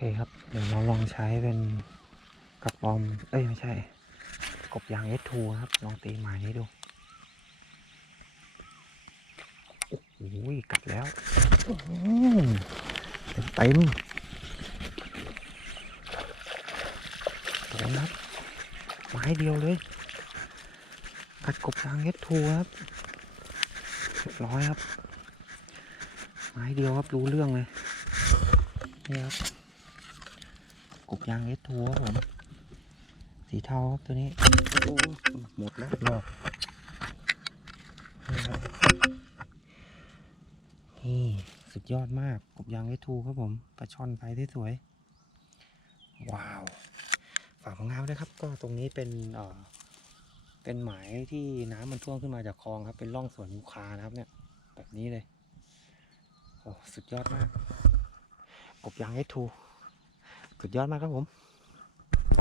เคครับ เดี๋ยวเราลองใช้เป็นกระปอม เอ้ย ไม่ใช่ กบยาง S2 ครับ ลองตีหมายนี้ดู โอ้โหกัดแล้วเต็มเต็มโดนครับ ไม้เดียวเลย กัดกบยาง S2 ครับเรียบร้อยครับ ไม้เดียวครับรู้เรื่องเลยนี่ครับ กบยางเอสทัวครับผม สีเทาครับตัวนี้ โอ้หมดแล้วรอบนี่ครับนี่สุดยอดมากกบยางเอสทูครับผมปลาช่อนไฟที่สวยว้าว ฝากของงามด้วยครับ ก็ตรงนี้เป็นเอ่อเป็นหมายที่น้ำมันท่วมขึ้นมาจากคลองครับ เป็นร่องสวนยูคานะครับ เนี่ย แบบนี้เลย โอ้ สุดยอดมาก กบยางเอสทู สุดยอดมากครับผม